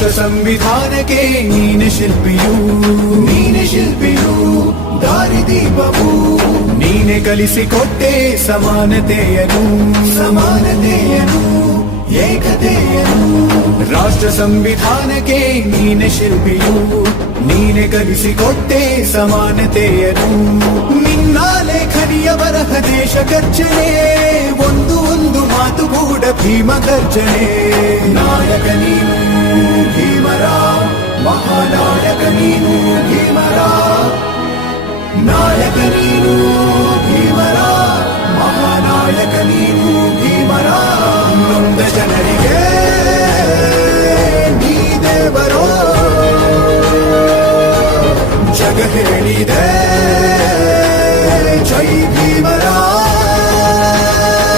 ರಾಷ್ಟ್ರ ಸಂವಿಧಾನಕ್ಕೆ ನೀನೆ ಶಿಲ್ಪಿಯು, ನೀನೆ ಶಿಲ್ಪಿಯು, ದಾರಿದೀಪವು ನೀನೆ ಕಲಿಸಿಕೊಟ್ಟೆ ಸಮಾನತೆಯನು, ಸಮಾನತೆಯನು, ಏಕತೆಯನು. ರಾಷ್ಟ್ರ ಸಂವಿಧಾನಕ್ಕೆ ನೀನೆ ಶಿಲ್ಪಿಯು, ನೀನೆ ಕಲಿಸಿಕೊಟ್ಟೆ ಸಮಾನತೆಯನು. ನಿನ್ನ ಲೇಖನಿಯ ಬರಹ ದೇಶ ಗರ್ಜನೆ, ಒಂದು ಒಂದು ಮಾತು ಕೂಡ ಭೀಮ ಗರ್ಜನೆ. ನಾಯಕ ನೀನು ಭೀಮರ, ಮಹಾನಾಯಕ ನೀನು ಭೀಮರ, ನಾಯಕ ನೀನು